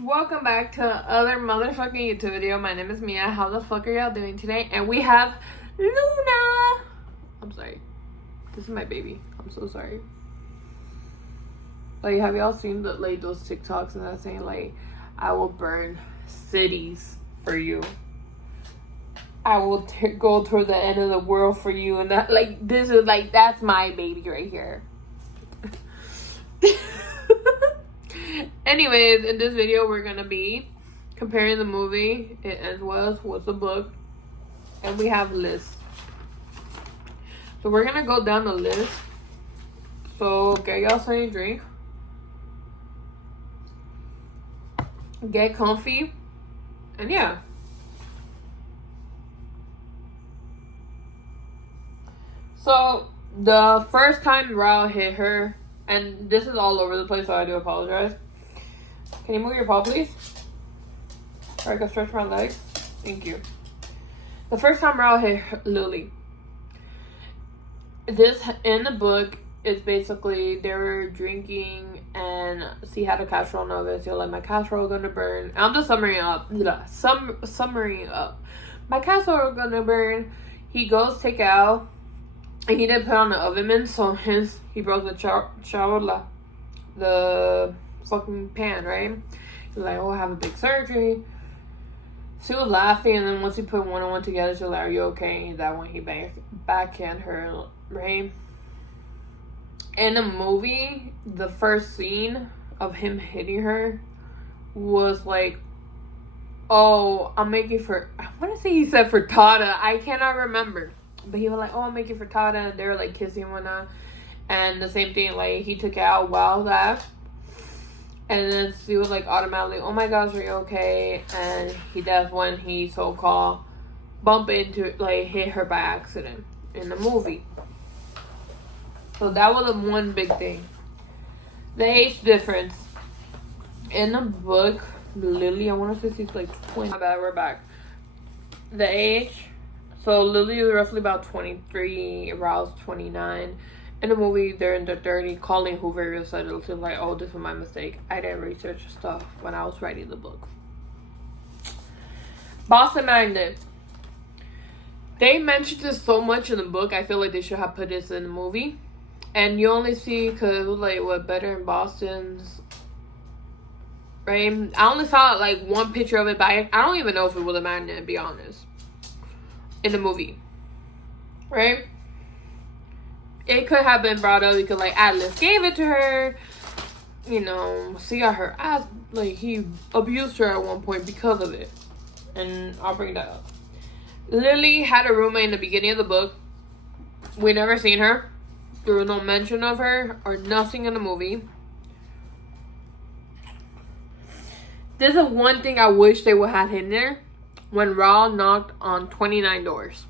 Welcome back to other motherfucking YouTube video. My name is Mia. How the fuck are y'all doing today? And we have Luna. I'm sorry. This is my baby. I'm so sorry. Like, have y'all seen those TikToks and that saying like, I will burn cities for you. I will go toward the end of the world for you, and that this is that's my baby right here. Anyways, in this video we're gonna be comparing the movie as well as with the book, and we have lists. So we're gonna go down the list. So get y'all something to drink, get comfy, and yeah. So the first time Rao hit her, and this is all over the place, so I do apologize. Can you move your paw, please? Or I can stretch my legs. Thank you. The first time Rao hit Lily. This, in the book, is basically they were drinking and she had a casserole oven. So like, my casserole gonna burn. I'm just summary up. My casserole gonna burn. He goes take out, and he didn't put on the oven mitt, so he broke the charola, the fucking pan, right? He's like, oh, I have a big surgery. She was laughing, and then once he put one and one together, she was like, are you okay? That when he backhand her, right? In the movie, the first scene of him hitting her was like, oh, I'm making for, I want to say he said for Tata. I cannot remember. But he was like, oh, I'm making for Tata. And they were like kissing and whatnot. And the same thing, like, he took it out while that. And then she was like automatically, oh my gosh, are you okay? And that's when he so-called bumped into, like, hit her by accident in the movie. So that was the one big thing. The age difference. In the book, Lily, I want to say she's like 20. My bad, we're back. The age. So Lily is roughly about 23, Rao's 29. In the movie, they're in their 30s. Colleen Hoover said it was like, oh, this was my mistake. I didn't research stuff when I was writing the book. Boston Magnet. They mentioned this so much in the book. I feel like they should have put this in the movie. And you only see, because it was like, what, better in Boston's, right? I only saw like one picture of it, but I don't even know if it was a magnet, to be honest. In the movie, right? It could have been brought up because like Atlas gave it to her, you know, she got her ass, like he abused her at one point because of it, and I'll bring that up. Lily had a roommate in the beginning of the book. We never seen her. There was no mention of her or nothing in the movie. This is one thing I wish they would have in there. When Rao knocked on 29 doors.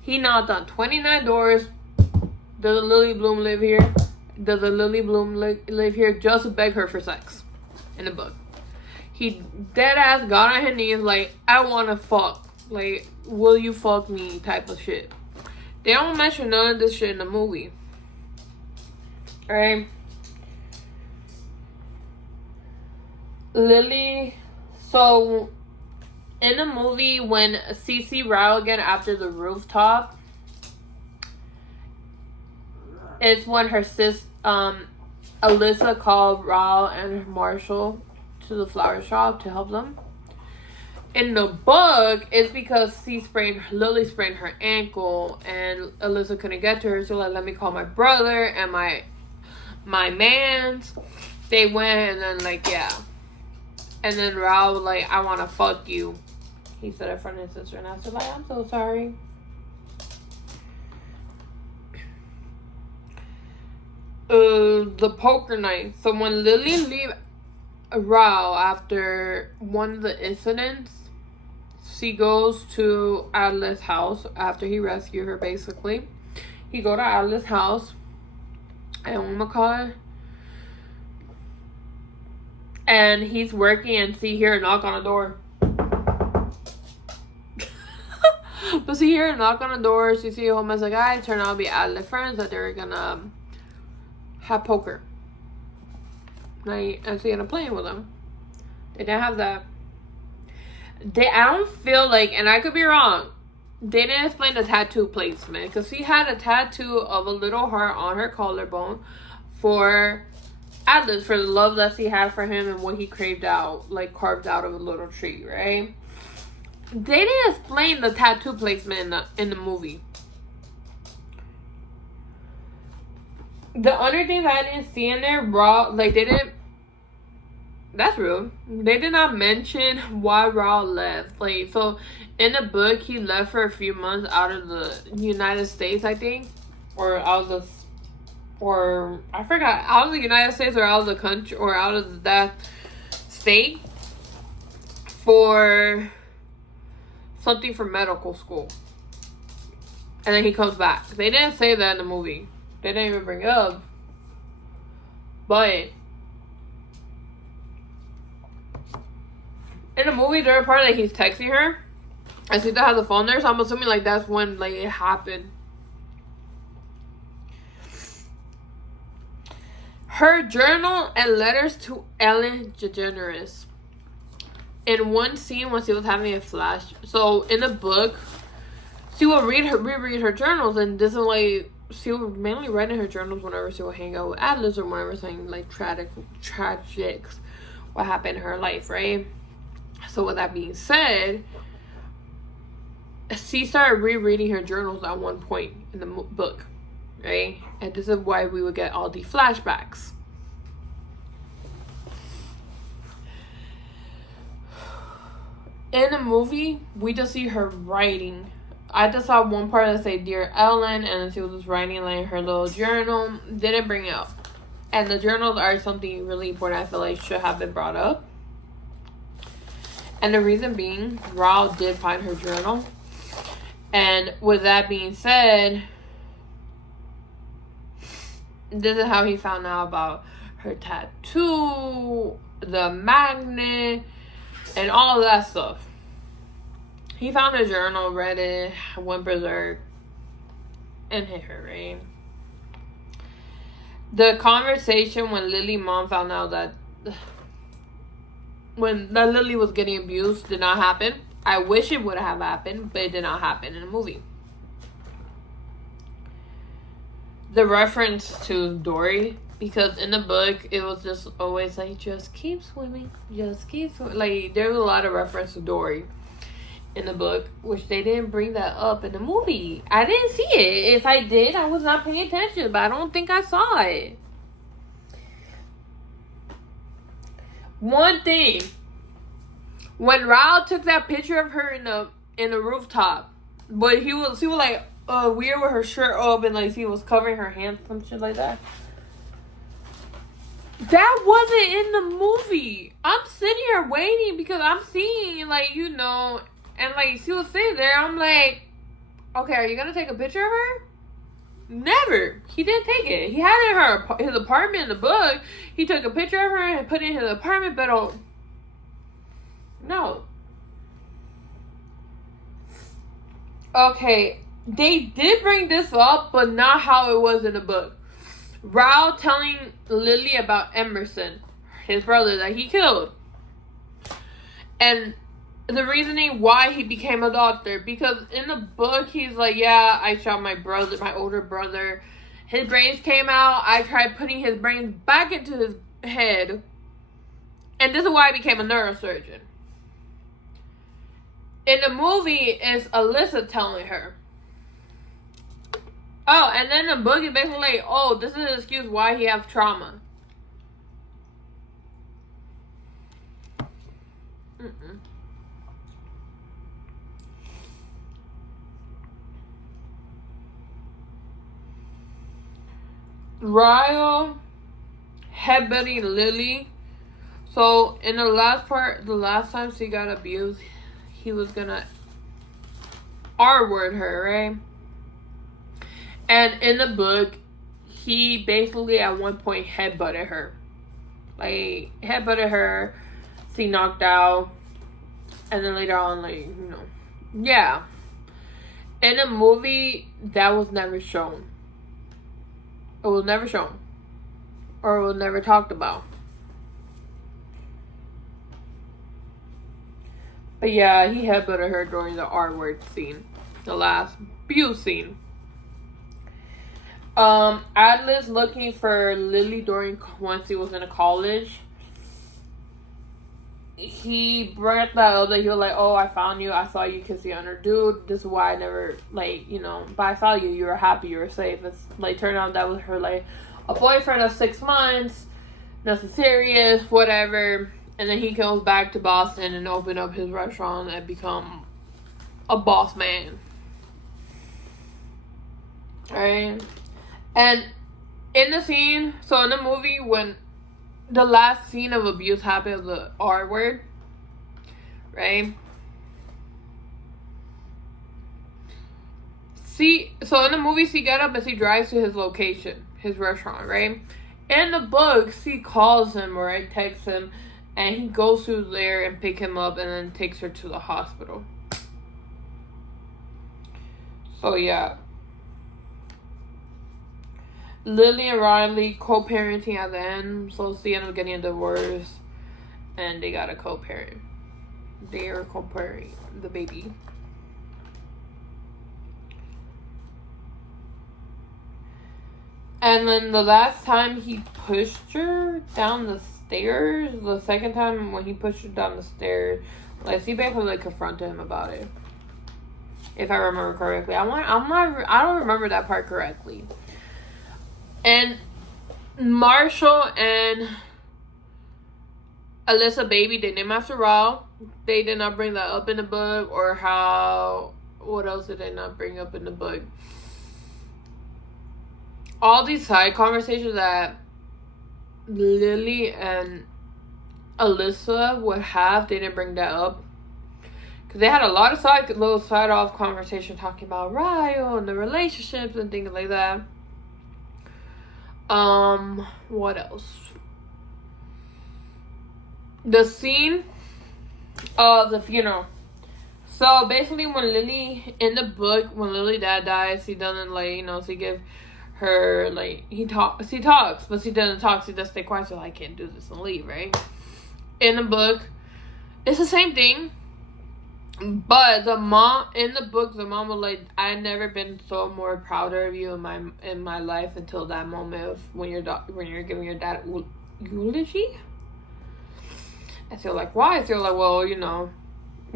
He knocked on 29 doors. Does a Lily Bloom live here? Does a Lily Bloom live here? Just to beg her for sex. In the book. He dead ass got on his knees like, I want to fuck. Like, will you fuck me type of shit. They don't mention none of this shit in the movie. Alright. Lily. So in the movie, when Cece Rao again after the rooftop, it's when her sis, Alyssa called Rao and Marshall to the flower shop to help them. In the book, it's because Lily sprained her ankle and Alyssa couldn't get to her, so like, let me call my brother and my mans. They went and then like, yeah. And then Rao was like, I want to fuck you. He said it in front of his sister, and I was like, I'm so sorry. The poker night. So when Lily leave Rao after one of the incidents, she goes to Atlas' house after he rescued her, basically. He go to Atlas' house, and and he's working, and see her knock on the door. But she hear a knock on the door. She see a homeless guy. Turn out to be Atlas friends that they're gonna have poker. And she ended up playing with him. They didn't have that. I don't feel like, and I could be wrong, they didn't explain the tattoo placement. Because she had a tattoo of a little heart on her collarbone for Atlas, for the love that she had for him and what he craved out, like carved out of a little tree, right? They didn't explain the tattoo placement in the movie. The other thing that I didn't see in there, like they didn't. That's rude. They did not mention why Raul left. Like, so in the book, he left for a few months out of the United States, I think, or out of the, or I forgot, out of the United States or out of the country or out of that state for something for medical school, and then he comes back. They didn't say that in the movie. They didn't even bring it up, but in the movie, there's a part that he's texting her. I see that has the phone there, so I'm assuming like that's when like it happened. Her journal and letters to Ellen DeGeneres. In one scene when she was having a flash, so in the book, she would reread her journals, and this is like she would mainly write in her journals whenever she would hang out with Atlas or whenever something like tragic what happened in her life, right? So with that being said, she started rereading her journals at one point in the book, right? And this is why we would get all the flashbacks. In the movie, we just see her writing. I just saw one part that say "Dear Ellen," and she was just writing like her little journal. Didn't bring it up, and the journals are something really important. I feel like should have been brought up. And the reason being, Raul did find her journal. And with that being said, this is how he found out about her tattoo, the magnet, and all of that stuff. He found her journal, read it, went berserk, and hit her, right? The conversation when Lily mom found out that when Lily was getting abused did not happen. I wish it would have happened, but it did not happen in the movie. The reference to Dory, because in the book it was just always like, just keep swimming, just keep swimming. Like, there was a lot of reference to Dory in the book, which they didn't bring that up in the movie. I didn't see it. If I did, I was not paying attention, but I don't think I saw it. One thing, when Raul took that picture of her in the rooftop, but she was like weird with her shirt up and like she was covering her hands, some shit like that. That wasn't in the movie. I'm sitting here waiting because I'm seeing like, you know, and like she was sitting there. I'm like, okay, are you gonna take a picture of her? Never. He didn't take it. He had it in his apartment in the book. He took a picture of her and put it in his apartment, but no. Okay, they did bring this up, but not how it was in the book. Raul telling Lily about Emerson, his brother that he killed. And the reasoning why he became a doctor, because in the book he's like, yeah, I shot my brother, my older brother, his brains came out, I tried putting his brains back into his head, and this is why I became a neurosurgeon. In the movie, it's Alyssa telling her. Oh, and then the book is basically like, oh, this is an excuse why he has trauma. Raul headbutting Lily. So in the last part, the last time she got abused, he was gonna R-word her, right? And in the book, he basically at one point headbutted her. Like, headbutted her, she knocked out, and then later on, like, you know. Yeah. In the movie, that was never shown. It was never shown. Or it was never talked about. But yeah, he headbutted her during the R word scene. The last abuse scene. Atlas looking for Lily during once he was in college. He brought that up that he was like, oh, I found you. I saw you kiss the other dude. This is why I never, like, you know, but I saw you. You were happy. You were safe. It's like, turned out that was her, like, a boyfriend of 6 months. Nothing serious, whatever. And then he goes back to Boston and open up his restaurant and become a boss man. Alright? And in the scene, so in the movie, when the last scene of abuse happened, the R word, right? So in the movie, she got up and she drives to his location, his restaurant, right? In the book, she calls him, right? Texts him, and he goes through there and pick him up and then takes her to the hospital. So yeah. Lily and Riley co-parenting at the end, so she ended up getting a divorce, and they got a co-parent. They are co-parenting the baby. And then the last time he pushed her down the stairs, the second time when he pushed her down the stairs, like she basically like confronted him about it. If I remember correctly, I don't remember that part correctly. And Marshall and Alyssa baby, they named after Raul. They did not bring that up in the book, or how. What else did they not bring up in the book? All these side conversations that Lily and Alyssa would have, they didn't bring that up. Because they had a lot of little side off conversation talking about Ryo and the relationships and things like that. What else? The scene of the funeral. So basically, when Lily, in the book, when Lily dad dies, she doesn't, like, you know, she give her, like, she talks, but she doesn't talk. She just stay quiet, so I can't do this and leave, right? In the book, it's the same thing. But the mom in the book, the mom was like, "I've never been so more prouder of you in my life until that moment of when you're giving your dad eulogy." I feel like, why? I feel like, well, you know,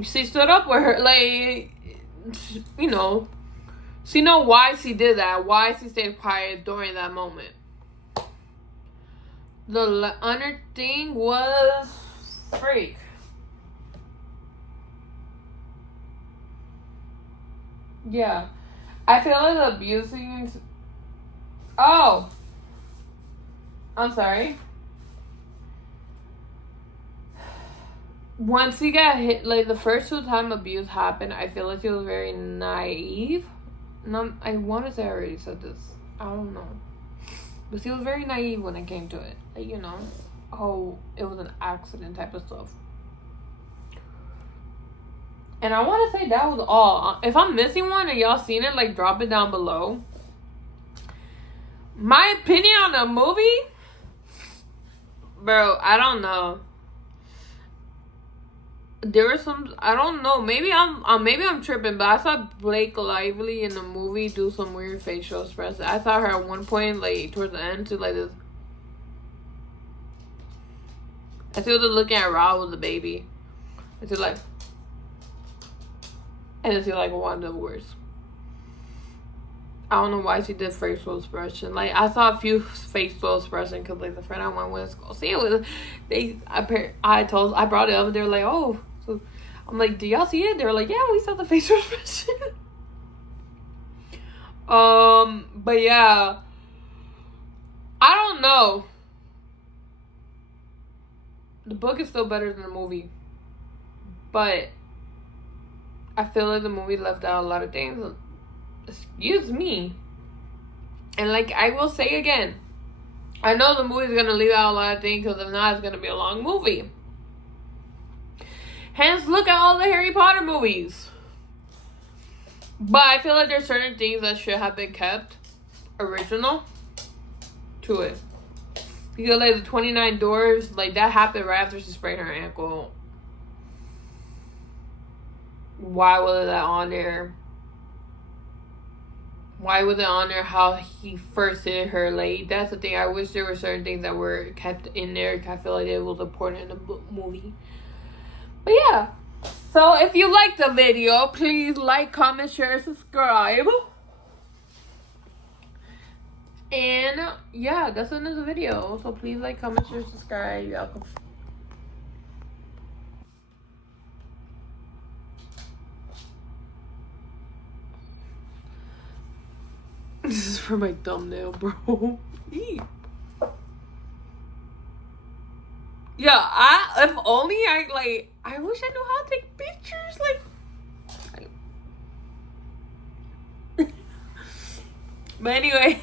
she stood up with her, like, you know, she know why she did that, why she stayed quiet during that moment. The other thing was freak. Yeah. I feel like the abusing... Oh! I'm sorry. Once he got hit, like, the first 2 times abuse happened, I feel like he was very naive. I want to say I already said this. I don't know. But he was very naive when it came to it. Like, you know, oh, it was an accident type of stuff. And I want to say that was all. If I'm missing one and y'all seen it, like, drop it down below. My opinion on the movie? Bro, I don't know. There were some, I don't know, maybe I'm tripping, but I saw Blake Lively in the movie do some weird facial expressions. I saw her at one point, like, towards the end, to like this. I feel the looking at Raul with the baby. I feel like, and it's like one of the worst. I don't know why she did facial expression. Like, I saw a few facial expression because, like, the friend I went with go see it with, I brought it up and they were like, oh. So I'm like, do y'all see it? They were like, yeah, we saw the facial expression. But yeah, I don't know. The book is still better than the movie, but I feel like the movie left out a lot of things. Excuse me. And, like, I will say again, I know the movie's gonna leave out a lot of things, because if not, it's gonna be a long movie. Hence, look at all the Harry Potter movies. But I feel like there's certain things that should have been kept original to it. Because, like, the 29 doors, like, that happened right after she sprained her ankle. why was that on there? Why was it on there how he first hit her? Like, that's the thing. I wish there were certain things that were kept in there. I feel like it was important in the movie. But yeah. So if you like the video, please like, comment, share, subscribe. And yeah, that's the end of the video. So please like, comment, share, subscribe. You're welcome. This is for my thumbnail, bro. Yeah, if only I wish I knew how to take pictures. But anyway.